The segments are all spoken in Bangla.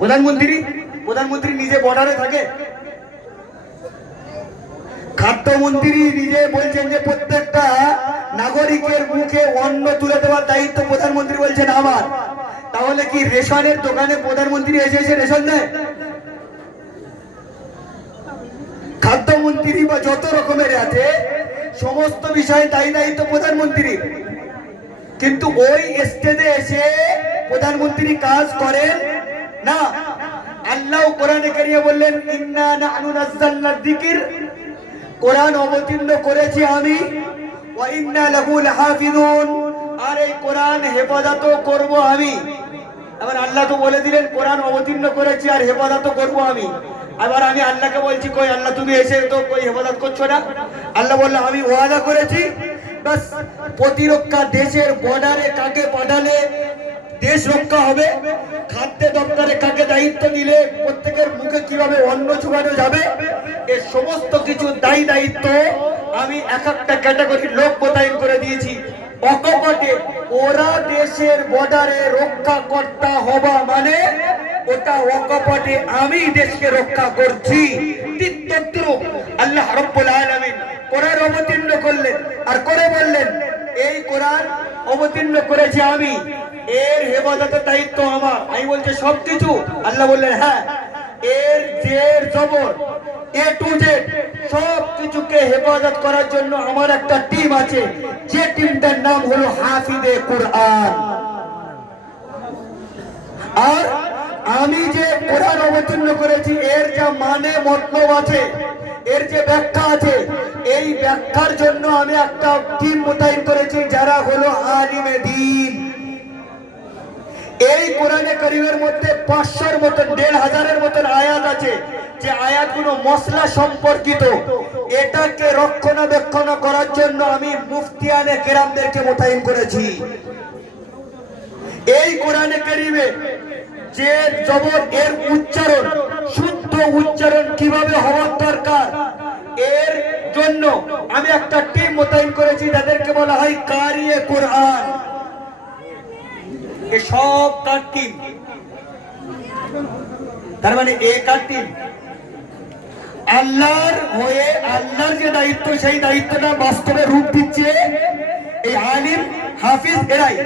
প্রধানমন্ত্রী নিজে বর্ডারে থাকে। খাদ্যমন্ত্রী নিজে বলছেন যে প্রত্যেকটা নাগরিকের মুখে অন্ন তুলে দেওয়ার দায়িত্ব প্রধানমন্ত্রী বলছেন আমার। তাহলে কি রেশনের দোকানে প্রধানমন্ত্রী এসে এসে রেশন দেয়? খাদ্যমন্ত্রী বা যত রকমের আছে সমস্ত বিষয়ে দায়িত্ব প্রধানমন্ত্রী, কিন্তু ওই স্টেজে এসে প্রধানমন্ত্রী কাজ করেন না। আল্লাহ কোরআনে কারিমে বললেন ইন্না নাহনু নাযালনা যিকির, কোরআন অবতীর্ণ করেছি আমি, ওয়া ইন্না লাহু লাহাফিজুন, আর এই কোরআন হেফাজত করব আমি। আবার আল্লাহ তো বলে দিলেন কোরআন অবতীর্ণ করেছি আর হেফাজত করব আমি। আবার আমি আল্লাহকে বলছি কই আল্লাহ তুমি এসে তো কই হেফাজত করছো না? আল্লাহ বললেন আমি ওয়াদা করেছি, বাস প্রতিরক্ষা দেশের বর্ডারে কাকে পাঠালে দেশ রক্ষা হবে, খাদ্য দপ্তরে কাকে দায়িত্ব দিলে প্রত্যেকের মুখে কিভাবে অন্ন জোগানো যাবে, এই সমস্ত কিছু দায়িত্ব আমি এক একটা ক্যাটাগরির লোক মোতায়েন করে দিয়েছি। অকপটে ওরা দেশের বর্ডারে রক্ষাকর্তা হবা মানে ওটা অকপটে আমি দেশকে রক্ষা করছি। আল্লাহ রাব্বুল আলামিন কোরআন অবতীর্ণ করলেন আর করে বললেন এই কোরআন অবতীর্ণ করেছি আমি, এর হেফাজতের দায়িত্ব আমার। আমি বলছি সবকিছু? আল্লাহ বললেন হ্যাঁ, এর জের জবর এ টু জেড সব কিছুকে হেফাজত করার জন্য আমার একটা টিম আছে, যে টিমটার নাম হলো হাফিজে কোরআন। আর আমি যে কোরআন অবতীর্ণ করেছি এর যা মানে মতলব আছে, এর যে ব্যাখ্যা আছে, এই ব্যাখ্যার জন্য আমি একটা টিম মোতায়েন করেছি যারা হলো আলিমে দ্বীন। এই কোরআনে কারীমের মধ্যে 500-র মতন 1500-এর মতন আয়াত আছে, যে আয়াতগুলো মশলা সম্পর্কিত। এটাকে রক্ষণাবেক্ষণ করার জন্য আমি মুফতিয়ানে কেরামদেরকে মোতায়েন করেছি। এই কোরআনে কারীমে যে জবর এর উচ্চারণ, শুদ্ধ উচ্চারণ কিভাবে হওয়ার দরকার, এর জন্য আমি একটা টিম মোতায়েন করেছি যাদেরকে বলা হয় কারিয়ে কোরআন। এই সব কার টিম? তার মানে এই কার টিম? আল্লাহর হয়ে আল্লাহর যে দায়িত্ব, সেই দায়িত্বটা বাস্তবে রূপ দিচ্ছে এই আলিম হাফিজ এরাই।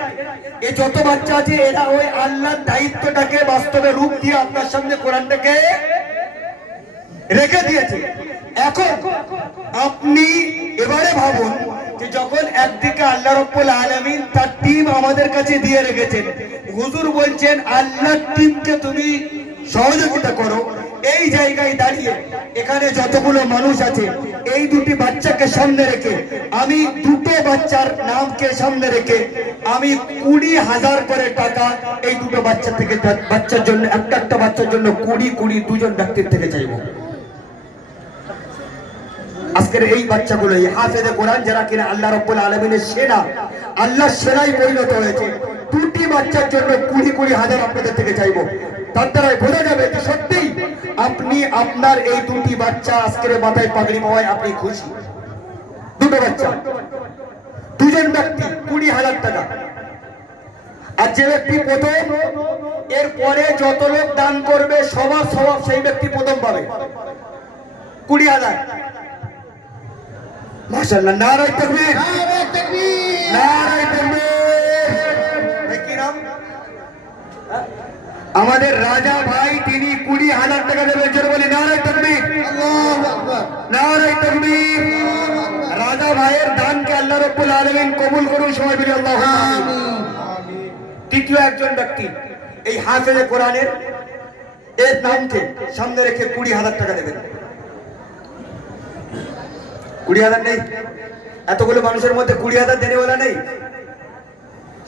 এই যত বাচ্চা আছে এরা ওই আল্লাহর দায়িত্বটাকে বাস্তবে রূপ দিয়ে আপনার সামনে কোরআনটাকে রেখে দিয়েছে। এখন আপনি এবারে ভাবুন যে যখন একদিকে আল্লাহ রাব্বুল আলামিন তার টিম আমাদের কাছে দিয়ে রেখেছেন, হুজুর বলছেন আল্লাহর টিমকে তুমি সহযোগিতা করো, এই জায়গায় দাঁড়িয়ে এখানে যতগুলো মানুষ আছে এই দুটি বাচ্চাকে সামনে রেখে, আমি দুটো বাচ্চার নামকে সামনে রেখে আমি 20,000 করে টাকা এই দুটো বাচ্চা থেকে, বাচ্চার জন্য একটা বাচ্চার জন্য 20 দুজন ব্যক্তির থেকে চাইবো। আজকের এই বাচ্চাগুলো হাফেজে কোরআন যারা কিনা আল্লাহ রাব্বুল আলামিনের সেনা, আল্লাহর সেনায় পরিণত হয়েছে, দুটি বাচ্চার জন্য 20,000 আপনাদের থেকে চাইবো। তার দ্বারাই বোঝা যাবে যে সত্যিই আপনি আপনার এই দুটি বাচ্চা আজকের মাথায় পাগড়ি পাওয়ায় আপনি খুশি। দুটো বাচ্চা, দুজন ব্যক্তি 20,000 টাকা। আর যে ব্যক্তি প্রথম, এর পরে যত লোক দান করবে সবার স্বভাব সেই ব্যক্তি প্রথম পাবে 20,000। মাশাআল্লাহ, নারায়ে তাকবীর, নারায়ে তাকবীর, নারায়ে তাকবীর। কি নাম? আমাদের রাজা ভাই, তিনি 20,000 টাকা দেবেন। জোরে বলি নারায়ে তাকবীর, আল্লাহু আকবার, নারায়ে তাকবীর। রাজা ভাইয়ের দানকে আল্লাহ রাব্বুল আলামিন কবুল করুন, সবাই বলি আল্লাহু আমিন। তৃতীয় একজন ব্যক্তি এই হাফেজে কোরআনের এর নামকে সামনে রেখে 20,000 টাকা দেবেন। 20,000 নেই? এতগুলো মানুষের মধ্যে 20,000 দেনেওয়ালা নেই?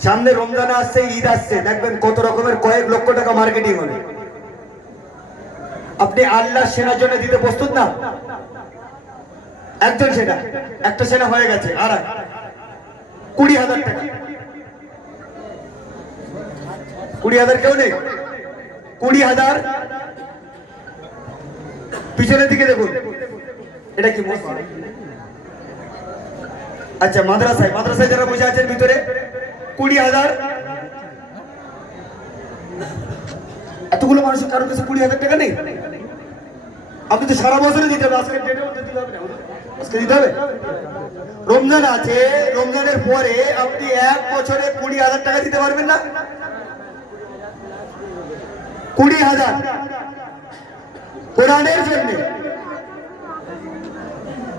সামনে রমজান আসছে, ঈদ আসছে, দেখবেন কত রকমের কয়েক লক্ষ টাকা মার্কেটিং হবে। আপনি আল্লাহর সেনার জন্য দিতে প্রস্তুত না? একজন সেনা, একটা সেনা হয়ে গেছে, আর 20,000 টাকা। 20,000 কেউ নেই? 20,000 পিছনের দিকে দেখুন, এটা কি মসজিদ? আচ্ছা, মাদ্রাসায় যারা বসে আছেন ভিতরে 20,000। এতগুলো মানুষের কারোর কাছে 20,000 টাকা নেই? আপনি তো সারা বছরে দিতে হবে, আজকের ডেটে মধ্যে দিতে হবে না, আজকে দিতে হবে। রমজান আছে, রমজানের পরে আপনি এক বছরে 20,000 টাকা দিতে পারবেন না? 20,000 কোরআনের জন্য,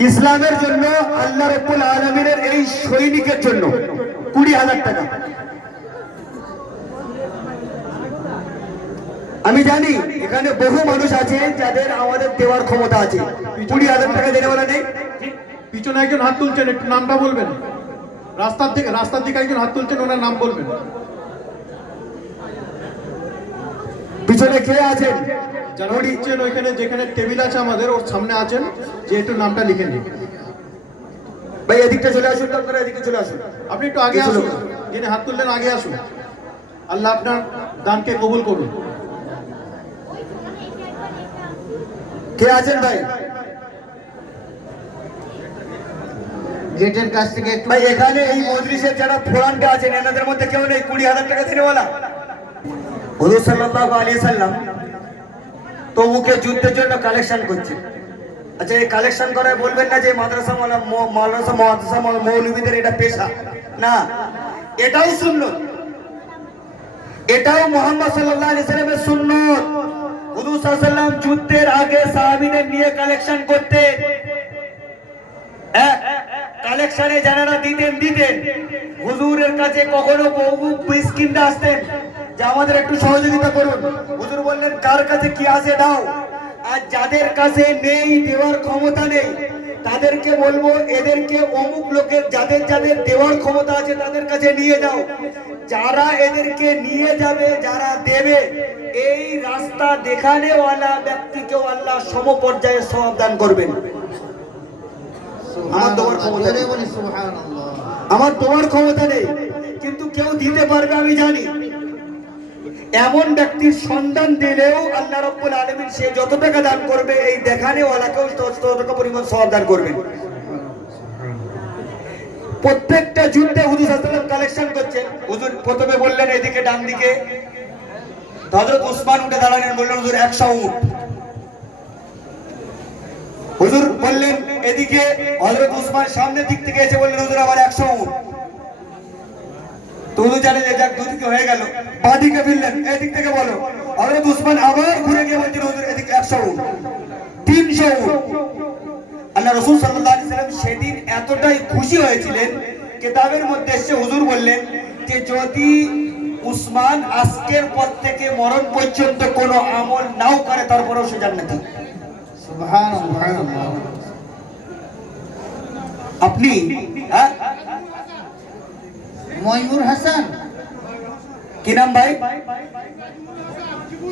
ইসলামের জন্য, আল্লাহ রাব্বুল আলামিনের এই সৈনিকের জন্য 20,000 টাকা। আমি জানি এখানে বহু মানুষ আছে যাদের আমাদের দেওয়ার ক্ষমতা আছে, 20,000 টাকা দেওয়ালা নেই। পিছনে একজন হাত তুলছেন, একটু নামটা বলবেন। রাস্তার দিকে একজন হাত তুলছেন, ওনার নাম বলবেন। পিছনে কে আছেন? যারা দিচ্ছেন ওইখানে যেখানে টেবিল আছে আমাদের, ওর সামনে আছেন, যে একটু নামটা লিখে নিন। ভাই এদিকটা চলে আসুন, আপনারা এদিকে চলে আসুন। আপনি একটু আগে আসুন, যিনি হাত তুললেন আগে আসুন। আল্লাহ আপনার দানকে কবুল করুন। কে আছেন ভাই? গেটের কাছ থেকে ভাই এখানে এই মজলিসের যারা ফোরানটা আছেন এনাদের মধ্যে কেউ নেই 20,000 টাকা দেওয়ালা? হুজুর সাল্লাল্লাহু আলাইহি সাল্লাম তবুকে যুদ্ধের জন্য কালেকশন করছে। আচ্ছা এই কালেকশন করায় বলবেন না যে মাদ্রাসা মৌলবীদের এটা পেশা না, এটাও সুন্নত, এটাও মুহাম্মদ সাল্লাল্লাহু আলাইহি সাল্লামের সুন্নত। হুজুর সাল্লাল্লাহু আলাইহি সাল্লাম যুদ্ধের আগে সাহাবীদের নিয়ে কালেকশন করতেন। কালেকশনে যারা দিতেন হুজুরের কাছে কখনো বহু মিসকিনরা আসতেন যে আমাদের একটু সহযোগিতা করুন। হুজুর বললেন কার কাছে কি আছে দাও, আর যাদের কাছে নেই, দেওয়ার ক্ষমতা নেই, তাদেরকে বলবো এদেরকে অমুক লোকের যাদের যাদের দেওয়ার ক্ষমতা আছে তাদের কাছে নিয়ে যাও। যারা এদেরকে নিয়ে যাবে, যারা দেবে, এই রাস্তা দেখানেওয়ালা ব্যক্তিকেও আল্লাহ সমপর্যায়ে সওয়াব দান করবেন। আমার দেওয়ার ক্ষমতা নেই, আমার দেওয়ার ক্ষমতা নেই, কিন্তু কেউ দিতে পারবে আমি জানি। এমন ব্যক্তির সন্ধান দিলেও আল্লাহ রাব্বুল আলামিন সে যত টাকা দান করবে এই দেখানেওয়ালাকেও তত টাকা পরিমাণ সওয়াব দান করবেন। প্রত্যেকটা যুদ্ধে হুজুর সাল্লাল্লাহু আলাইহি ওয়াসাল্লাম কালেকশন করছেন। হুজুর প্রথমে বললেন এদিকে ডান দিকে, হযরত ওসমান উঠে দাঁড়ালেন, বললেন হুজুর 100 উট। হুজুর বললেন এদিকে, হযরত ওসমান সামনের দিক থেকে এসে বললেন হুজুর আবার 100 উট। তো হুজুর জানেন যে যাক দুদিকে হয়ে গেল, বাদিকে ফিরলেন, এদিক থেকে বলো। হযরত ওসমান আবার ঘুরে গিয়ে বলছেন হুজুর এদিকে 100 উট, 300 উট। আল্লাহ রাসূল সাল্লাল্লাহু আলাইহি সাল্লাম সেদিন এতটাই খুশি হয়েছিলেন, কিতাবের মধ্যে এসে হুজুর বললেন যে যদি উসমান আজকের পর থেকে মরণ পর্যন্ত কোনো আমল নাও করে তারপরেও সে জান্নাতি। সুবহানাল্লাহ। আপনি ময়মুর হাসান, কি নাম ভাই?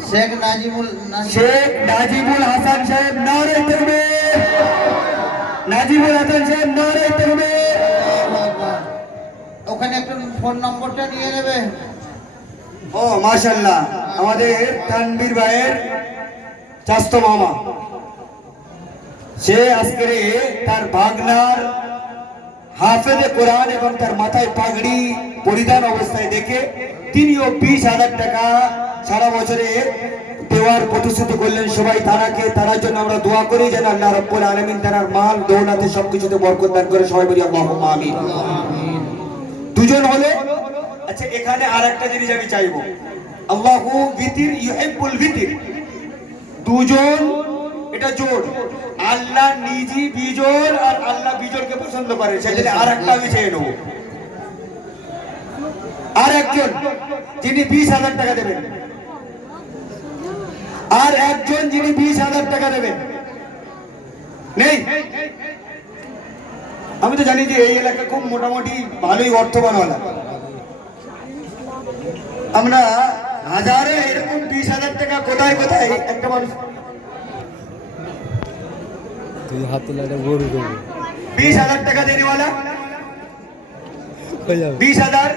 শেখ নাজিবুল হাসান সাহেব, নারে তাকবীর। নাজিবুল হাসান সাহেব, নারে তাকবীর। ওখানে একটু ফোন নম্বরটা নিয়ে নেবে। ও মাশাআল্লাহ, আমাদের তানভীর ভাইয়ের চাচতো মামা, সে আজকে তার ভাগনার হাফেজে কোরআন এবং তার মাথায় পাগড়ি পরিধান অবস্থায় দেখে তিনিও 20,000 টাকা সারা বছরে দেওয়ার প্রতিশ্রুতি করলেন। সবাই তার জন্য আমরা দোয়া করি যেন আল্লাহ রাব্বুল আলামিন তার মাল দৌলতে সবকিছুতে বরকত দান করে। সবাই বলি আল্লাহুম্মা আমিন। দুজন হলো। আচ্ছা এখানে আরেকটা জিনিস আমি চাইবো, আল্লাহু বিতির ইউহিব্বুল বিতির, দুজন এটা জোড়। আল্লাহ নিজে বিজোড় আর আল্লাহ বিজোড়কে পছন্দ করে, সেজন্য আরেকটা আমি চেয়ে নেবো। আর একজন যিনি 20,000 টাকা দেবেন, আর একজন যিনি 20,000 টাকা দেবেন নেই? আমি তো জানি যে এই এলাকা খুব মোটামুটি ভালোই অর্থবানওয়ালা, আমরা হাজারে এরকম 20,000 টাকা কোথায় কোথায় একটা মানুষ 20,000 টাকা দেনেওয়ালা 20,000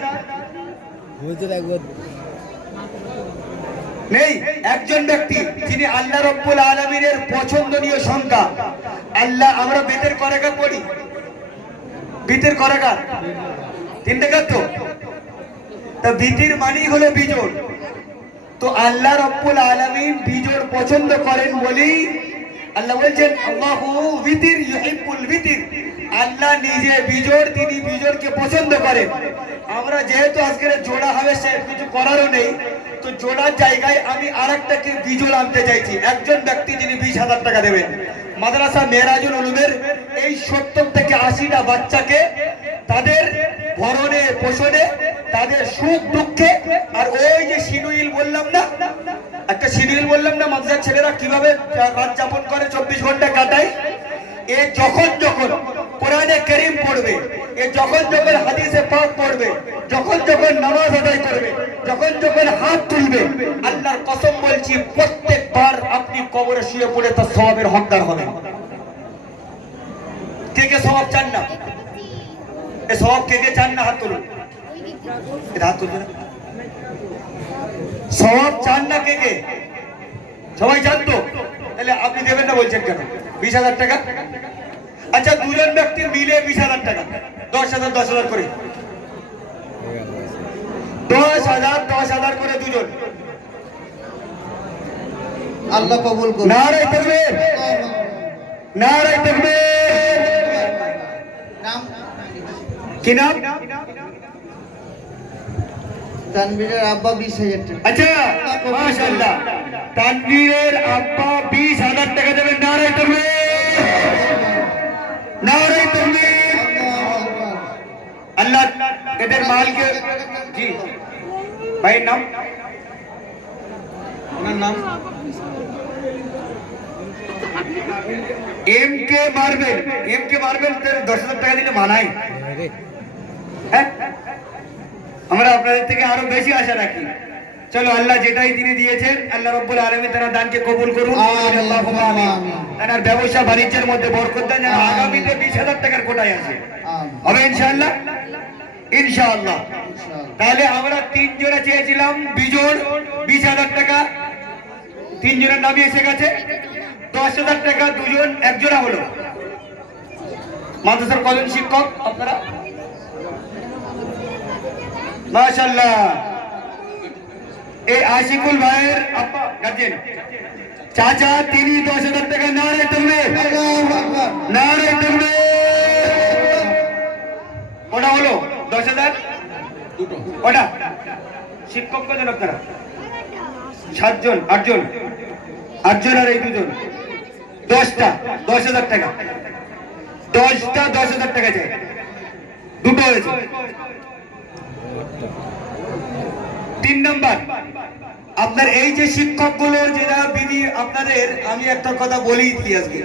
নেই। একজন ব্যক্তি যিনি আল্লাহ রাব্বুল আলামিনের পছন্দনীয় সংখ্যা, আল্লাহ আমরা বেতের করাকার পড়ি, বেতের করাকার 3 টাকা তো, তা বিতির মানি হলো বিজোড়। তো আল্লাহ রব্বুল আলামিন বিজোড় পছন্দ করেন বলেই আল্লাহ বলছেন আল্লাহু বিতির ইউহিব্বুল বিতির। আল্লাহ নিজে বিজোড়, তিনি বিজোড়কে পছন্দ করেন। আমরা যেহেতু আজকের জোড়া হবে সে কিছু করারও নেই, তো জোড়ার জায়গায় আমি আরেকটাকে বিজোড় আনতে চাইছি। একজন ব্যক্তি যিনি 20,000 টাকা দেবেন মাদ্রাসা মেরাজুল উলুমের এই 70 থেকে 80টা বাচ্চাকে তাদের ভরণে পোষণে, তাদের সুখ দুঃখে, আর ওই যে শিডিউল বললাম না, একটা শিডিউল বললাম না মাদ্রাসার ছেলেরা কিভাবে রাত যাপন করে 24 ঘন্টা কাটায়, এ যখন যখন কোরআনে কারীম পড়বে, এ যখন যখন হাদিসে পাক পড়বে, যখন যখন নামাজ আদায় করবে, যখন যখন হাত তুলবে, আল্লাহর কসম বলছি প্রত্যেকবার আপনি কবরে শুয়ে পড়ে তার সওয়াবের হকদার হবেন। কে কে সওয়াব চান না? এ সওয়াব কে কে চান না? হাত তুলুন। এটা হাত তুলবে না? সওয়াব চান না কে কে? সবাই চান তো? তাহলে আপনি দেবেন না বলছেন কেন? 20,000 টাকা। আচ্ছা, দুজন ব্যক্তি মিলে 20,000 টাকা, 10,000 10,000 করে, 10,000 10,000 করে দুজন। আল্লাহ কবুল করুন। নারে তাকবীর, নারে তাকবীর। নাম কি নাম? তানবীরের আব্বা 20,000 টাকা। আচ্ছা, মাশাআল্লাহ, তানভীরের আব্বা 20,000 টাকা দেবেন। নারে তাকবীর, নারে তাকবীর। আল্লাহ এদের মালকে, জি ভাইয়ের নাম, ওনার নাম M K marble, M K marble 10,000 টাকা দিলে মানায়? হ্যাঁ, আমরা আপনাদের থেকে আরো বেশি আশা রাখি। চলো, আল্লাহ যেটাই তিনি দিয়েছেন আল্লাহ রব্বুল আলামিন তার দানকে কবুল করুন। আমিন, আল্লাহুম্মা আমিন। তার ব্যবসা বাণিজ্যের মধ্যে বরকত দেন, যেন আমিন। আগামীতে 20,000 টাকার কোটায় আসে। আমিন। হবে ইনশাআল্লাহ, ইনশাআল্লাহ। ইনশাআল্লাহ। তাহলে আমরা 3 জোড়া চেয়েছিলাম বিজোড় 20,000 টাকা, 3 জনের নামই এসে গেছে। 10,000 টাকা দুজন, এক জোড়া হলো। মাদ্রাসার কজন শিক্ষক আপনারা? মাশাআল্লাহ। এই আশিকুল ভাইয়ের আব্বা গার্জেন চাচা, তিনি 10,000 টাকা। নারে তাকবীর, আল্লাহু আকবার। নারে তাকবীর। ওটা হলো 10,000 দুটো। ওটা শিক্ষক কজন আপনারা? 7 জন, 8 জন, 8 জন আর এই দুজন, 10টা 10,000 টাকা। 10টা 10,000 টাকা চাই, দুটো হয়েছে। 3 নাম্বার, আপনার এই যে শিক্ষকগুলো যেটা বিধি, আপনাদের আমি একটা কথা বলেই দিই আজকে,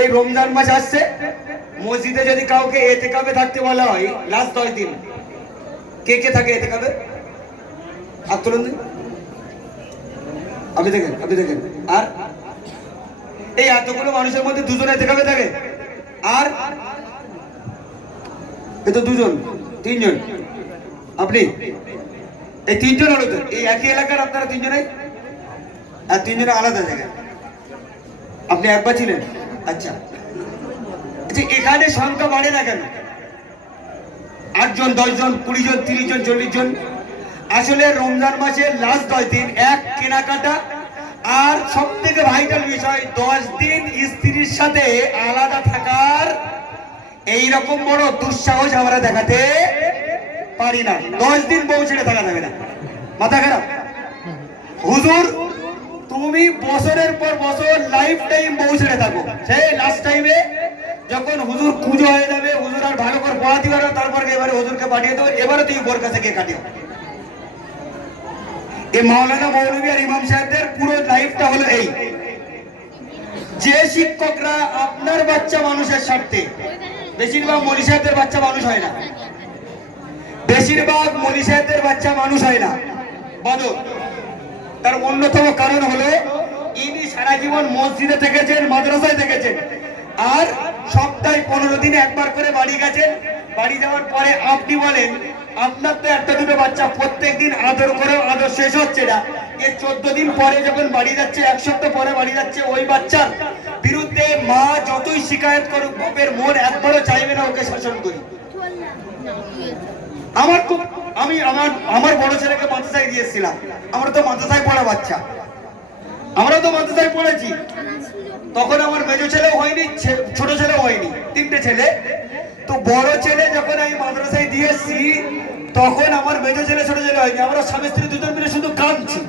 এই রমজান মাস আসছে, মসজিদে যদি কাউকে এতেকাবে থাকতে বলা হয় লাস্ট 10 দিন, কে কে থাকে এতেকাবে? হাত তুলুন। আপনি দেখেন, আপনি দেখেন। আর এই এতগুলো মানুষের মধ্যে দুজন এতেকাবে থাকে, আর এ তো দুজন, 3 জন। আপনি এই 3 জন হলো তো, এই একই এলাকার আপনারা 3 জনেই, আর 3 জনে আলাদা জায়গায়। আপনি একবার ছিলেন? আচ্ছা, আচ্ছা, এখানে সংখ্যা বাড়ে না কেন? 8 জন, 10 জন, 20 জন, 30 জন, 40 জন। আসলে রমজান মাসের লাস্ট 10 দিন এক কেনাকাটা, আর সব থেকে ভাইটাল বিষয় 10 দিন স্ত্রীর সাথে আলাদা থাকার এইরকম বড় দুঃসাহস আমরা দেখাতে পারি না। 10 দিন বউ ছেড়ে থাকা যাবে না, মাথা খারাপ। হুজুর, তুমি বছরের পর বছর লাইফ টাইম বউ ছেড়ে থাকো, সেই লাস্ট টাইমে যখন হুজুর পুজো হয়ে যাবে, হুজুর আর ভালো করে পড়াতে পারো, তারপর এবারে হুজুরকে পাঠিয়ে দেবো, এবারে তুমি বোর কাছে গিয়ে কাটিও। এই মাওলানা মৌলভী আর ইমাম সাহেবদের পুরো লাইফটা হলো এই। যে শিক্ষকরা আপনার বাচ্চা মানুষের স্বার্থে, বেশিরভাগ মলি সাহেবদের বাচ্চা মানুষ হয় না, বেশিরভাগ মলি সাহেবদের বাচ্চা মানুষ হয় না বদল। তার অন্যতম কারণ হলো ইনি সারা জীবন মসজিদে থেকেছেন, মাদ্রাসায় থেকেছেন, আর সপ্তাহে 15 দিনে একবার করে বাড়ি গেছেন। বাড়ি যাওয়ার পরে আপনি বলেন আপনার তো একটা দুটো বাচ্চা, প্রত্যেকদিন আদর করে আদর শেষ হচ্ছে না, এর 14 দিন পরে যখন বাড়ি যাচ্ছে, 1 সপ্তাহ পরে বাড়ি যাচ্ছে, ওই বাচ্চার বিরুদ্ধে মা যতই শিকায়ত করুক, বাপের মন একবারও চাইবে না ওকে শাসন করি। আমি আমার আমার বড় ছেলেকে মাদ্রাসায় দিয়েছিলাম। আমরা তো মাদ্রাসায় পড়া বাচ্চা, আমরা তো মাদ্রাসায় পড়েছি। তখন আমার মেজো ছেলেও হয়নি, ছোট ছেলেও হয়নি, তিনটে ছেলে। তো বড় ছেলে যখন আমি মাদ্রাসায় দিয়েছি, তখন আমার মেজো ছেলে ছোট ছেলে হয়নি। আমরা স্বামী স্ত্রী দুজন মিলে শুধু কাঁদছি।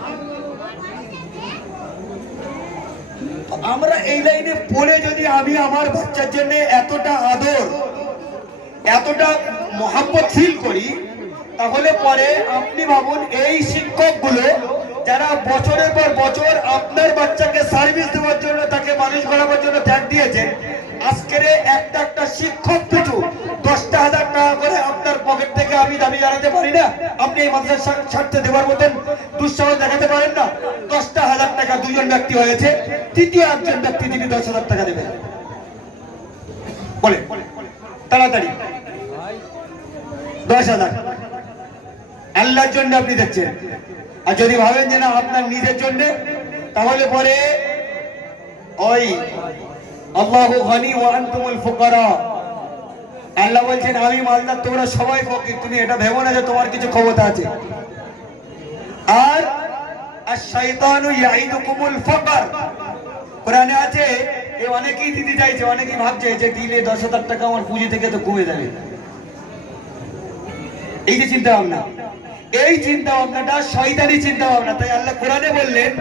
আমরা এই লাইনে পড়ে যদি আমি আমার বাচ্চার জন্য এতটা আদর, এতটা মহাব্বত ফিল করি, তাহলে পরে আপনি ভাবুন এই শিক্ষকগুলো যারা বছরের পর বছর আপনার বাচ্চাকে সার্ভিস দেওয়ার জন্য, তাকে মানুষ করাবার জন্য ত্যাগ দিয়েছেন, আজকের একটা একটা শিক্ষক পিছু 10,000 টাকা করে আপনার পকেট থেকে আমি দাবি জানাতে পারি না? আপনি এই মাদ্রাসার স্বার্থে দেওয়ার মতন দুঃসাহস দেখাতে পারেন না? 10,000 টাকা দুজন ব্যক্তি হয়েছে, তৃতীয় একজন ব্যক্তি যিনি 10,000 টাকা দেবেন, বলে তাড়াতাড়ি 10,000 আল্লাহর জন্য আপনি দিচ্ছেন। আর যদি ভাবেন যে না আপনার নিজের জন্য, তাহলে পরে ওই আল্লাহু গনি ওয়া আনতুমুল ফুকারা, আল্লাহ বলছেন আমি মালদার, তোমরা সবাই ফকির। তুমি এটা ভেবো না যে তোমার কিছু ক্ষমতা আছে। আর আশ-শাইতানু ইয়াইদুকুমুল ফাকর, কোরআনে আছে। এই অনেকেই দিতে চাইছে, অনেকেই ভাবছে যে দিলে 10,000 টাকা আমার পুঁজি থেকে তো কমে যাবে। এই যে চিন্তা ভাবনা, এই চিন্তা ভাবনাটা শয়তানি চিন্তা ভাবনা। তাই আল্লাহ কোরআনে বললেন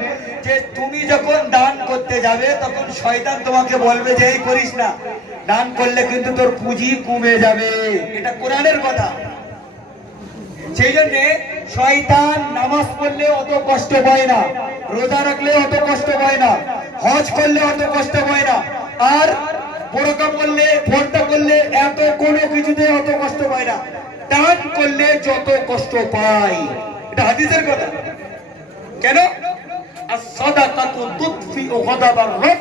যে তুমি যখন দান করতে যাবে, তখন শয়তান তোমাকে বলবে যে এই করিস না, দান করলে কিন্তু তোর পুঁজি কমে যাবে। এটা কোরআনের কথা। সেই জন্য শয়তান নামাজ পড়লে অত কষ্ট পায় না, রোজা রাখলে অত কষ্ট পায় না, হজ করলে অত কষ্ট পায় না, আর বোরকা করলে, পর্দা করলে এত কোনো কিছুতে অত কষ্ট পায় না। দান করলে যত কষ্ট পায়, এটা হাদিসের কথা। কেন? as-sadaqatu tudfi'u ghadabar rabb,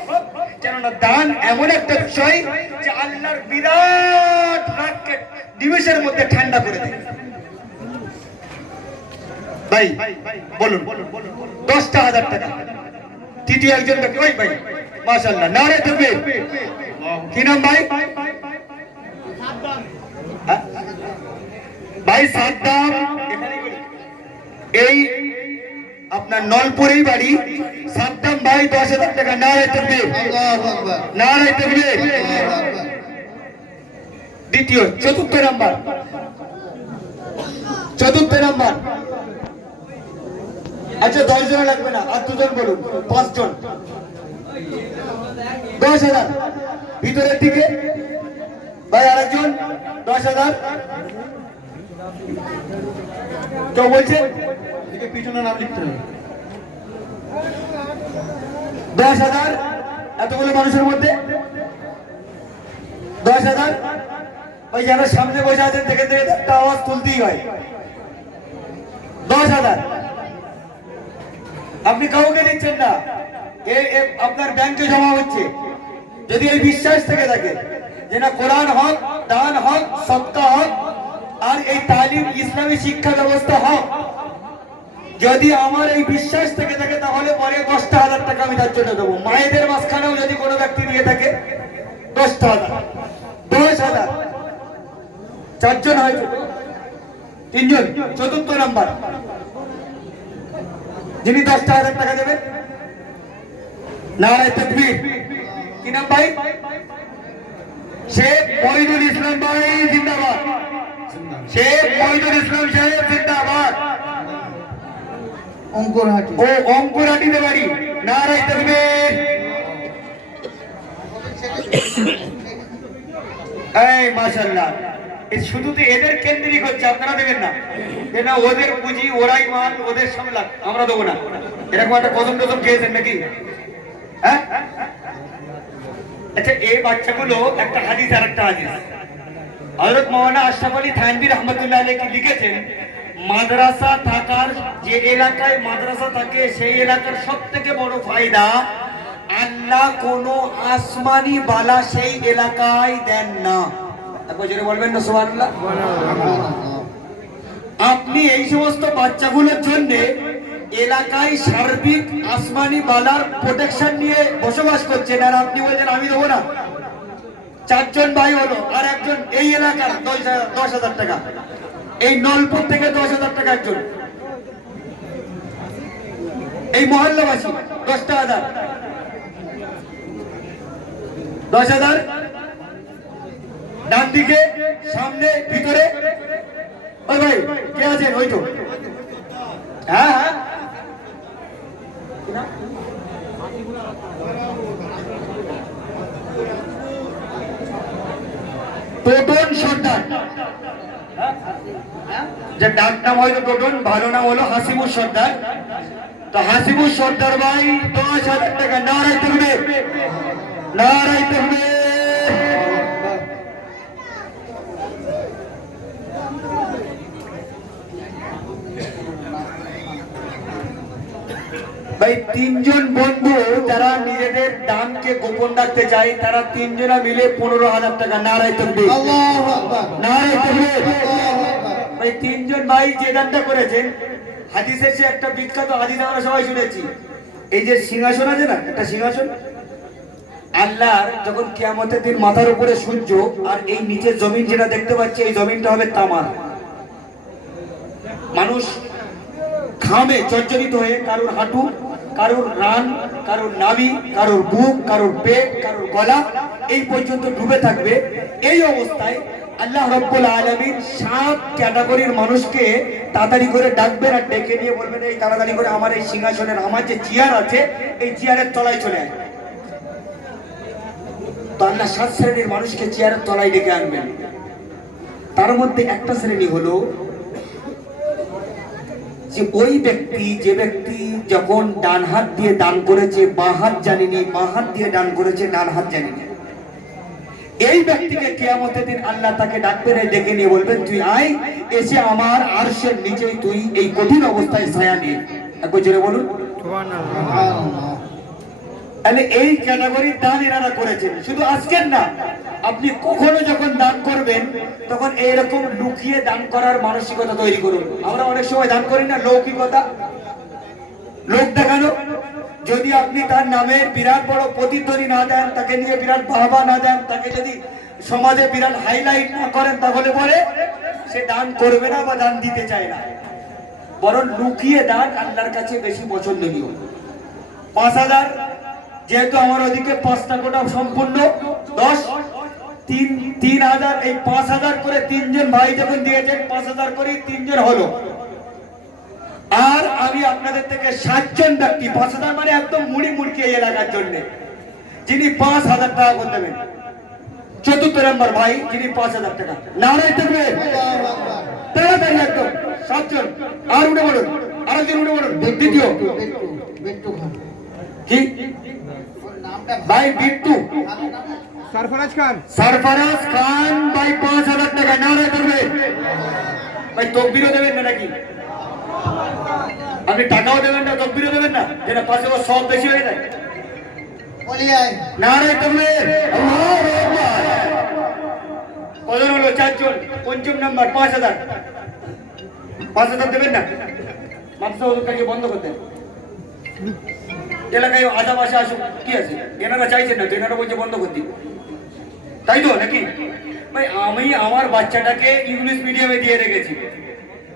কেননা দান এমন একটা বিষয় যে আল্লাহর বিরাট রাগকে নিমেষের মধ্যে ঠান্ডা করে দেয়। ভাই বলুন, 10,000 টাকা তৃতীয় একজন ব্যক্তি। ওই ভাই মাশাআল্লাহ, নারে তাকবীর। কি নাম ভাই? হ্যাঁ? ভাই সাদ্দাম, এই আপনার নলপুরেই বাড়ি। সাদ্দাম ভাই 10,000 টাকা। নারে তাকবীর, আল্লাহু আকবার, নারে তাকবীর। আল্লাহু আকবার। দ্বিতীয়, চতুর্থ নাম্বার, চতুর্থ নাম্বার। আচ্ছা 10 জন লাগবে না, আর দুজন বলুন, 5 জন। 10,000 ভিতরের দিকে ভাই, আরেকজন 10,000। কেউ বলছে এদিকে পিছনে নাম লিখতে হবে। 10,000 এতগুলো মানুষের মধ্যে 10,000। ওই যারা সামনে বসে আছেন থেকে থেকে একটা আওয়াজ তুলতেই হয়। 10,000 আপনি কাউকে দিচ্ছেন না, আপনার ব্যাংকে জমা হচ্ছে। যদি এই বিশ্বাস থেকে থাকে যে না কোরআন হক, দান হক, সদকা হক, আর এই তালিম ইসলামী শিক্ষা ব্যবস্থা হক, যদি আমার এই বিশ্বাস থেকে থাকে, তাহলে পরে 10,000 টাকা আমি তার জন্য দেবো। মায়েদের মাঝখানেও যদি কোনো ব্যক্তি দিয়ে থাকে 10,000, 10,000। 4 জন হয়েছে, 3 জন। চতুর্থ নাম্বার যিনি 10,000 টাকা দেবেন, নারে তাকবীর। কি নাম ভাই? শেখ মহিদুল ইসলাম ভাই জিন্দাবাদ। শেখ মহিদুল ইসলাম সাহেব জিন্দাবাদ। অঙ্কুরহাটি। ও অঙ্কুরহাটিতে বাড়ি। নারে তাকবীর। এই মাশাআল্লাহ, এই শুধু তো এদের কেন্দ্রিক হচ্ছে, আপনারা দেবেন না। কেন? ওদের পুঁজি, ওরাই মাল, ওদের সামলাক, আমরা দেবো না। এরকম একটা কদম টদম খেয়েছেন নাকি? হ্যাঁ? আচ্ছা, এই বাচ্চাগুলো একটা হাদিস আর একটা হাদিস। হযরত মাওলানা আশরাফ আলী থানভী রাহমাতুল্লাহ আলাইহি লিখেছেন, মাদ্রাসা থাকার, যে এলাকায় মাদ্রাসা থাকে সেই এলাকার সবথেকে বড় ফায়দা, আল্লাহ কোনো আসমানি বালা সেই এলাকায় দেন না। একবার জোরে বলবেন না সুবহানাল্লাহ। আপনি এই সমস্ত বাচ্চাগুলোর জন্য এলাকায় সার্বিক আসমানি বালার প্রোটেকশন নিয়ে বসবাস করছেন, আর আপনি বলছেন আমি দেবো না। 4 জন ভাই হলো, আর একজন এই এলাকার 10,000 টাকা। এই নলপুর থেকে 10,000 টাকা একজন, এই মহল্লাবাসী 10টা আদার 10,000, ডান দিকে সামনে ভিতরে। ওই ভাই কে আছেন? ওই তো, হ্যাঁ হ্যাঁ, টোটন সর্দার, যে ডাক নাম হয়তো টোটন, ভালো নাম হলো হাসিবুর সর্দার। তো হাসিবুর সর্দার ভাই 10,000 টাকা। নারায় তাকবীর, নারায় তাকবীর। ভাই তিনজন বন্ধু যারা নিজেদের দানকে গোপন রাখতে চায়, তারা তিনজনা মিলে 15,000 টাকা। নারায় তাকবীর, আল্লাহু আকবার। নারায় তাকবীর। আল্লাহু আকবার। ভাই তিনজন ভাই যে দানটা করেছেন, হাদিসের সে একটা বিখ্যাত হাদিস আমরা সবাই শুনেছি। এই যে সিংহাসন আছে না, একটা সিংহাসন, আল্লাহর যখন কিয়ামতের দিন মাথার উপরে সূর্য আর এই নিচের জমিন যেটা দেখতে পাচ্ছি, এই জমিনটা হবে তামার। মানুষ ঘামে জর্জরিত হয়ে, কারোর হাঁটু, কারোর রান, কারোর নাভি, কারোর বুক, কারোর পেট, কারোর গলা এই পর্যন্ত ডুবে থাকবে। এই অবস্থায় আল্লাহ রাব্বুল আলামিন 7 ক্যাটাগরির মানুষকে তাড়াতাড়ি করে ডাকবেন আর ডেকে নিয়ে বলবেন, এই তাড়াতাড়ি করে আমার এই সিংহাসনের, আমার যে চেয়ার আছে এই চেয়ারের তলায় চলে আয়। তো আল্লাহ 7 শ্রেণীর মানুষকে চেয়ারের তলায় ডেকে আনবেন। তার মধ্যে একটা শ্রেণী হলো যে ওই ব্যক্তি, যে ব্যক্তি যখন ডান হাত দিয়ে দান করেছে, বাঁ হাত জানেনি, বাঁ হাত দিয়ে দান করেছে, ডান হাত জানেনি। এই ব্যক্তিকে কিয়ামতের দিন আল্লাহ তাকে ডাকবেন, ডেকে নিয়ে বলবেন, তুই আয়, এসে আমার আরশের নিচে তুই এই কঠিন অবস্থায় ছায়া নিয়ে। একবার জোরে বলুন সুবহানাল্লাহ। তাহলে এই ক্যাটাগরির দান এনারা করেছেন। শুধু আজকের না, আপনি কখনো যখন দান করবেন তখন এইরকম লুকিয়ে দান করার মানসিকতা তৈরি করুন। আমরা অনেক সময় দান করি না লৌকিকতা, লোক দেখানো। যদি আপনি তার নামের বিরাট বড় প্রতিধ্বনি না দেন, তাকে নিয়ে বিরাট বাহবা না দেন, তাকে যদি সমাজে বিরাট হাইলাইট না করেন, তাহলে পরে সে দান করবে না বা দান দিতে চায় না। বরং লুকিয়ে দান আল্লাহর কাছে বেশি পছন্দনীয়। 5,000, যেহেতু আমার ওদিকে 5টা কোটা সম্পূর্ণ 10, 3,000, এই 5,000 করে তিনজন ভাই যখন দিয়েছেন, 5,000 করে তিনজন হলো। আর আমি আপনাদের থেকে 7 জন ব্যক্তি, 5,000 মানে একদম মুড়ি মুড়কি এই এলাকার জন্য, যিনি 5,000 টাকা করে দেবেন। 4th নম্বর ভাই যিনি 5,000 টাকা। নারায় তাকবীর, আল্লাহু আকবার। তাড়াতাড়ি একদম 7 জন। আর উঠে বলুন, আরেকজন উঠে বলুন। দ্বিতীয় বিট্টু খান। কি ওর নামটা ভাই? বিট্টু সরফরাজ খান। সরফরাজ খান ভাই 5,000 টাকা। নারায় তাকবীর। ভাই তকবীরও দেবেন না নাকি? আপনি টাকাও দেবেন না, তকবীরও দেবেন না, যেটা পাশে সব বেশি হয়ে যায়। বলি আয়। নারায় তাকবীর, আল্লাহু আকবার। কজন হলো? 4 জন। 5ম নাম্বার 5,000। 5,000 দেবেন না? মাদ্রাসা ওদেরকে বন্ধ করতেন। এলাকায় আজাব আসে, আসুক, কি আছে? এনারা চাইছেন না তো, এনারা বলছে বন্ধ করতে, তাই তো নাকি? ভাই আমি আমার বাচ্চাটাকে ইংলিশ মিডিয়ামে দিয়ে রেখেছি,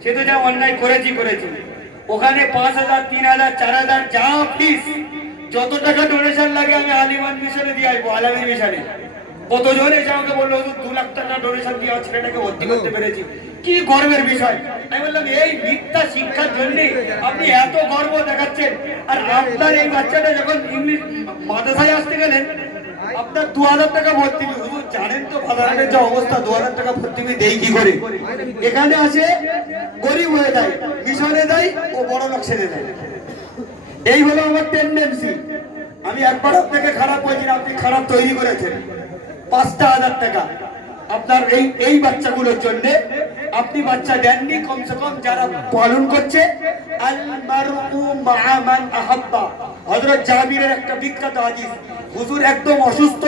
সে তো যা অন্যায় করেছি। ওখানে 5,000, 3,000, 4,000 যা ফিস, যত টাকা ডোনেশন লাগে আমি আলিমান মিশনে দিয়ে আসবো। আলামিন মিশনে কতজন এসে আমাকে বললো, 2 লাখ টাকা ডোনেশন দিয়ে আমার ছেলেটাকে ভর্তি করতে পেরেছি। কি গর্বের বিষয়! আমি বললাম, এই মিথ্যা শিক্ষার জন্য আপনি এত গর্ব দেখাচ্ছেন, আর আপনার এই বাচ্চাটা যখন ইংলিশ মাদ্রাসায় আসতে গেলেন, আপনার 2,000 টাকা ভর্তি। হুজুর জানেন তো বাজারের যে অবস্থা, 2,000 টাকা ভর্তি দেই কি করে? এখানে আসে গরিব হয়ে যায়, মিশনে দেয় ও বড় লোক ছেড়ে দেয়। এই হলো আমার টেন্ডেন্সি। আমি একবার আপনাকে খারাপ বলছি না, আপনি খারাপ তৈরি করেছেন। 5,000 টাকা আপনার এই বাচ্চাগুলোর জন্য আপনি বাচ্চা দেননি, কমসে কম যারা পালন করছে। আল মারউ মা মান আহাব্বা, হযরত জাবিরের একটা বিখ্যাত হাদিস। হুজুর একদম অসুস্থ,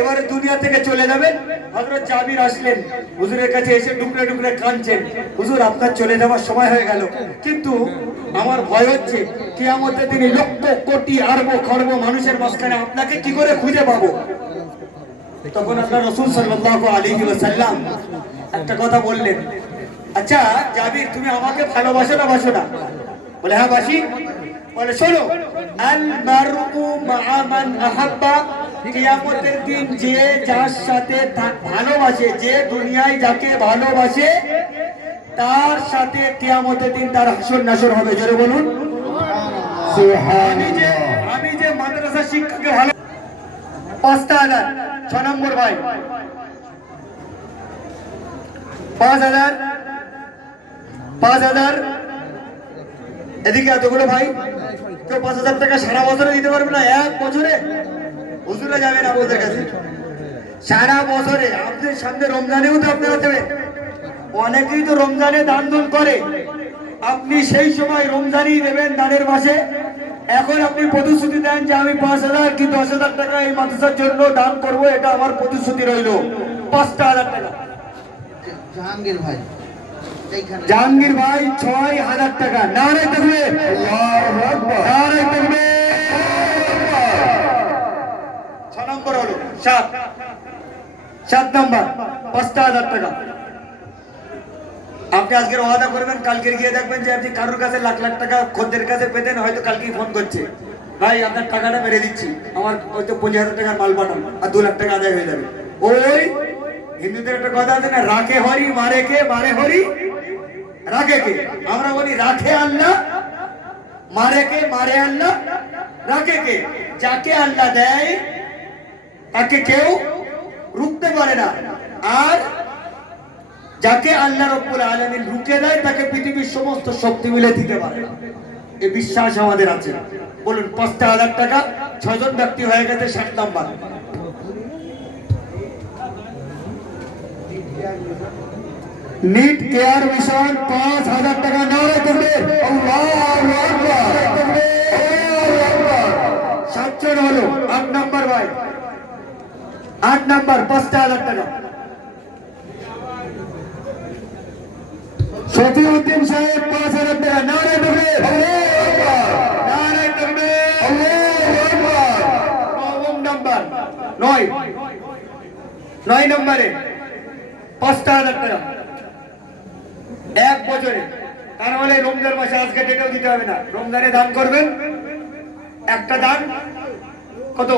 এবারে দুনিয়া থেকে চলে যাবেন। হযরত জাবির আসলেন হুজুরের কাছে, এসে ডুকরে ডুকরে কাঁদছেন, হুজুর আপনার চলে যাওয়ার সময় হয়ে গেল, কিন্তু আমার ভয় হচ্ছে কিয়ামতের দিনে লক্ষ কোটি আরব খরব মানুষের মাঝখানে আপনাকে কি করে খুঁজে পাবো। তখন আল্লাহ রাসূল সাল্লাল্লাহু আলাইহি ওয়াসাল্লাম একটা কথা বললেন, আচ্ছা জাবির, তুমি আমাকে ভালোবাসো না বাসো না? বলে হ্যাঁ বাসি। বলে শোনো, আল মারউ মা'a মান আহাব্বা, কিয়ামতের দিন যে যার সাথে ভালোবাসে, যে দুনিয়ায় যাকে ভালোবাসে তার সাথে কিয়ামতের দিন তার হাসর নাসর হবে। জোরে বলুন আমি যে মাদ্রাসা শিক্ষাকে ভালো ৫,০০০। ৬ নম্বর ভাই ৫,০০০ ৫,০০০। এদিকে এতগুলো ভাই, কেউ ৫,০০০ টাকা সারা বছরে দিতে পারবে না? এক বছরে হুজুরা যাবে না ওদের কাছে। সারা বছরে আপনাদের সামনে রমজানেও তো আপনারা দেবেন। অনেকেই তো রমজানে দান দুন করে, আপনি সেই সময় রমজানই দেবেন দানের মাসে। এখন আপনি প্রতিশ্রুতি দেন যে আমি ৫,০০০ কি ১০,০০০ টাকা এই মাদ্রাসার জন্য দান করব, এটা আমার প্রতিশ্রুতি রইল। ৫,০০০ টাকা। জাহাঙ্গীর ভাই এইখানে জাহাঙ্গীর ভাই ৬,০০০ টাকা। নারে তাকবীর, নারে তাকবীর। ৬ নম্বর হলো ৭ নম্বর ৫,০০০ টাকা। আপনি আজকের ওয়াদা করবেন, কালকে গিয়ে দেখবেন যে আপনি কারোর কাছে লাখ লাখ টাকা খদ্দের কাছে পেতেন, হয়তো কালকেই ফোন করছে, ভাই আপনার টাকাটা মেরে দিচ্ছি, আমার হয়তো ৫০,০০০ টাকার মাল পাঠান, আর ২ লাখ টাকা আদায় হয়ে যাবে। ওই হিন্দুদের একটা কথা আছে না, রাখে হরি মারে কে, মারে হরি রাখে কে। আমরা বলি রাখে আল্লাহ, মারে কে, মারে আল্লাহ, রাখে কে। যাকে আল্লাহ দেয় তাকে কেউ রুখতে পারে না, আর যাকে আল্লাহ রাব্বুল আলামিন রুখে দেয় তাকে পৃথিবীর সমস্ত শক্তি মিলে দিতে পারে। এই বিশ্বাস আমাদের আছে। বলুন ৫,০০০ টাকা। ৬ জন ব্যক্তি হয়ে গেছে। ৭ নম্বর নিট কেয়ার মিশন ৫,০০০ টাকা। নারে তাকবীর, আল্লাহু আকবার, আল্লাহু আকবার। ৭ জন হলো। ৮ নম্বর ভাই ৮ নম্বর ৫,০০০ টাকা। শফিউদ্দিন সাহেব ৫,০০০ টাকা। নারে তাকবীর, আল্লাহু আকবার, নারে তাকবীর, আল্লাহু আকবার। ৯ নম্বর ৯ নম্বরে ৫,০০০ টাকা। এক বছরে, তার মানে রমজান মাসে আজকে ডেটেও দিতে হবে না, রমজানে দান করবেন। একটা দান কত?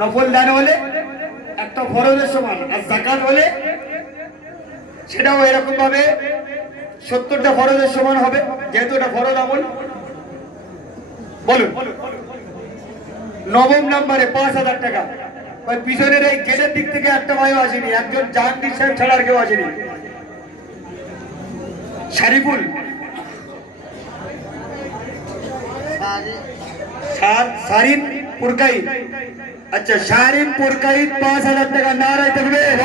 নফল দান হলে একটা ফরজের সমান, আর যাকাত হলে সেটাও এরকম ভাবে ৭০টা ফরজের সমান হবে, যেহেতু এটা ফরজ আমল। বলুন ৯ নম্বরে ৫,০০০ টাকা। ওই পিছনের এই গেটের দিক থেকে একটা ভাইও আসেনি, একজন জাহাঙ্গীর সাহেব ছাড়া আর কেউ আসেনি। শারিফুল শারিন পুরকাই, আচ্ছা শারিন পুরকাই ৫,০০০ টাকা। নারে তাকবীর,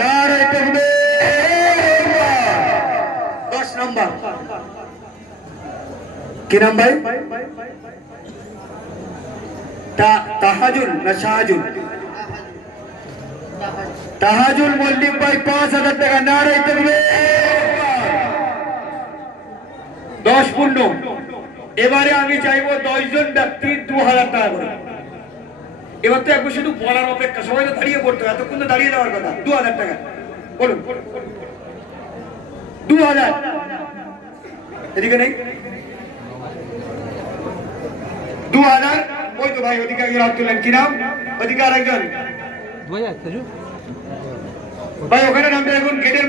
নারে তাকবীর। ১০ নম্বর কি নাম ভাই? তাহাজুল না শাহজুল? তাহাজুল মল্লিক ভাই ৫,০০০ টাকা। নারে তাকবীর। ১০ পূর্ণ। এবারে আমি চাইবো ১০ জন ব্যক্তি ২,০০০ টাকা করে। এবার তো একবার শুধু বলার অপেক্ষা, সবাই তো দাঁড়িয়ে পড়তো, এতক্ষণ তো দাঁড়িয়ে দেওয়ার কথা। ২,০০০ টাকা বলুন। ২,০০০। এদিকে নেই ২,০০০। ওই তো ভাই ওদিকে একজন হাত তুললেন, কি নাম? ওদিকে আর একজন ভাই, ওখানে নামটা দেখুন, গেটের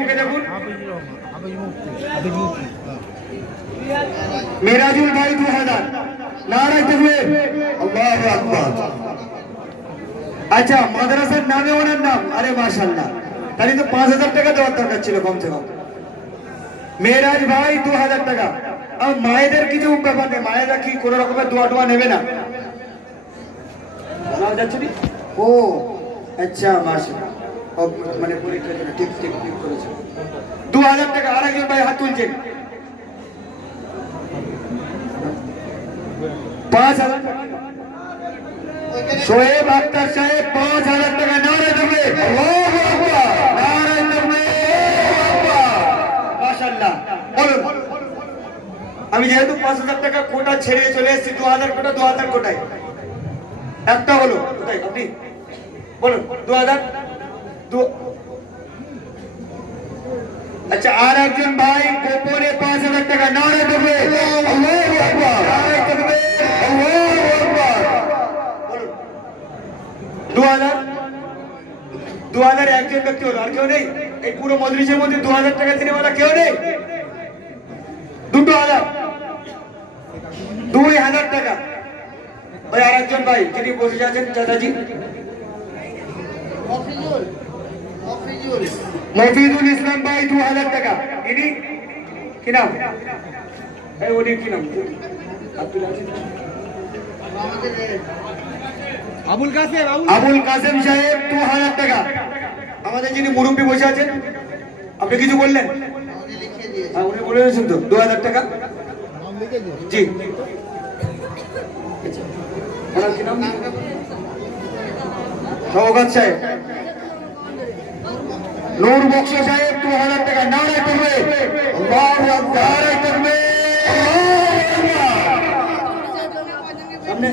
মুখে দেখুন। মেরাজুল ভাই ২,০০০। নারে তাকবীর, আল্লাহু আকবার। আচ্ছা মাদ্রাসার নামে ওনার নাম, আরে মাশাআল্লাহ, তাহলে তো ৫,০০০ টাকা দেওয়ার দরকার ছিল কমসে কম। মেরাজ ভাই ২,০০০ টাকা। আর মায়েদের কিছু ব্যাপার নেই, মায়েরা কি কোন রকমের দোয়া টোয়া নেবে না? যাচ্ছে ও আচ্ছা মাশাআল্লাহ, মানে পরীক্ষার জন্য ঠিক করেছে। ২,০০০ টাকা। আর একজন ভাই হাত তুলছেন। ৫,০০০ টাকা। শোয়েব আক্তার সাহেব ৫,০০০ টাকা। নারে তাকবীর, আল্লাহু আকবার, নারে তাকবীর, মাশাআল্লাহ। বলুন আমি যেহেতু ৫,০০০ টাকা কোটা ছেড়ে চলে এসেছি, ২,০০০ কোটা ২,০০০ কোটায় একটা হলো। কোথায় আপনি বলুন? ২,০০০ আচ্ছা, আর একজন ভাই গোপনে 5,000 টাকা। নারে দেবে আল্লাহু আকবার, নারে দেবে আল্লাহু আকবার। বলুন 2,000, 2,000 একজন ব্যক্তি হলো, আর কেউ নেই? এই পুরো মজলিসের মধ্যে 2,000 টাকা দিনেওয়ালা কেউ নেই? 2,000, 2,000 টাকা। ওই আর একজন ভাই যিনি বসে আছেন, চাচাজি মফিজুল মফিজুল মফিদুল ইসলাম ভাই 2,000 টাকা। ইনি কি নাম? এই উনি কি নাম? আব্দুল আজিজ, আমাদের আবুল কাসেম আবুল কাসেম সাহেব 2,000 টাকা। আমাদের যিনি মুরব্বী বসে আছেন, আপনি কিছু বললেন? আমাদের লিখিয়ে দিয়েছে। হ্যাঁ, উনি বলে দিয়েছেন তো 2,000 টাকা। জি, ওনার কি নাম? শওকত সাহেব। নূর বক্স সাহেব 2,000 টাকা। নারে করবে আল্লাহু আকবার, নারে করবে আল্লাহু আকবার। সামনে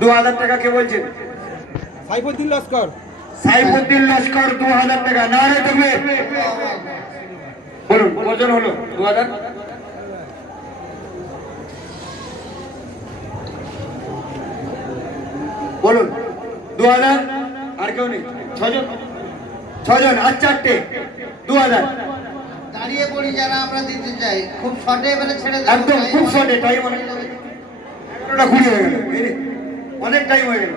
2,000 টাকা কে বলছেন? সাইফুদ্দিন লস্কর সাইফুদ্দিন লস্কর 2,000 টাকা। নারে করবে। বলুন কজন হলো? 2,000। বলুন 2,000। আর কেউ নেই? 6 জন আর 4টে 2,000। দাঁড়িয়ে পড়ি যারা আমরা দিতে চাই, খুব শর্টে এবারে ছেড়ে দেবো। একদম খুব শর্টে, টাইম অনেক, 11টা 20 হয়ে গেল, এই রে, অনেক টাইম হয়ে গেল।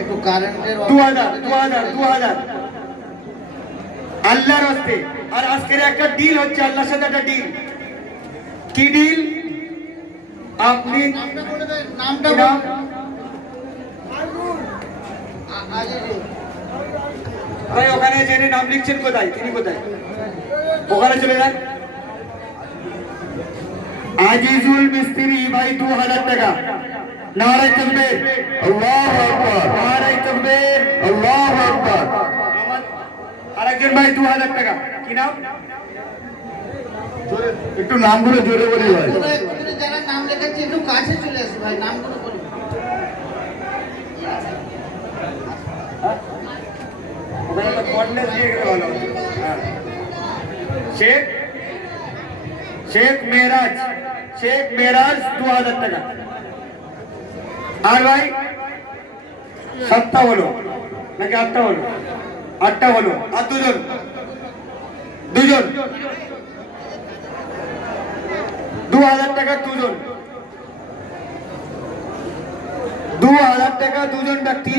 একটু কারেন্টের 2,000 আল্লাহর হস্তে। আর আজকের একটা ডিল হচ্ছে, আল্লাহর সাথে একটা ডিল। কি ডিল? আপনি নামটা বলে দেন, নামটা কি নাম? আজিজুল। ভাই ওখানে জেনে নাম লিখছেন কোথায়? তিনি কোথায়? ওখানে চলে যান। আজিজুল মিস্ত্রি ভাই 2,000 টাকা। নারে তাকবীর আল্লাহু আকবার, নারে তাকবীর আল্লাহু আকবার। আরেকজন ভাই 2,000 টাকা। কি নাম? একটু নামগুলো জোরে বলি ভাই। একটু যারা নাম লেখাচ্ছে একটু কাছে চলে আসে ভাই, নামগুলো বলুন। ওখানে একটা কর্নেস দিয়ে গেলে ভালো হতো। হ্যাঁ। শেখ মেরাজ 2,000 টাকা। আর ভাই 7টা হলো নাকি 8টা হলো? 8টা হলো। আর দুজন 2,000 টাকা দুজন। 2,000 টাকা দুজন ব্যক্তি,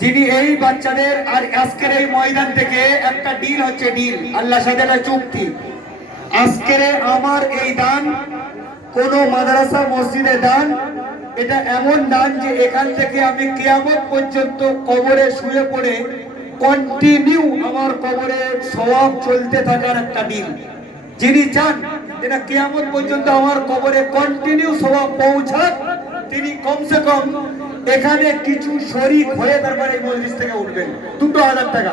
যিনি এই বাচ্চাদের আর আজকের এই ময়দান থেকে একটা ডিল হচ্ছে, ডিল আল্লাহর সাথে একটা চুক্তি। আজকের আমার এই দান কোন মাদ্রাসা মসজিদে দান, এটা এমন দান যে এখান থেকে আমি কিয়ামত পর্যন্ত কবরে শুয়ে পড়ে কন্টিনিউ আমার কবরে সওয়াব চলতে থাকার একটা ডিল। যিনি চান এটা কিয়ামত পর্যন্ত আমার কবরে কন্টিনিউ সওয়াব পৌঁছাক, তিনি কমসে কম এখানে কিছু শরীক হয়ে তারপরে এই মজলিস থেকে উঠবেন। 2,000 টাকা।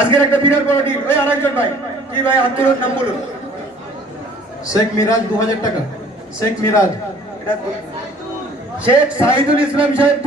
আজকের একটা বিরাট বড় ডিল। ওই আরেকজন ভাই, কি ভাই আন্দোলন নাম বলুন? শেখ মিরাজ 2,000 টাকা। শেখ মিরাজ। শেখ সাইদুল ইসলাম সাহেব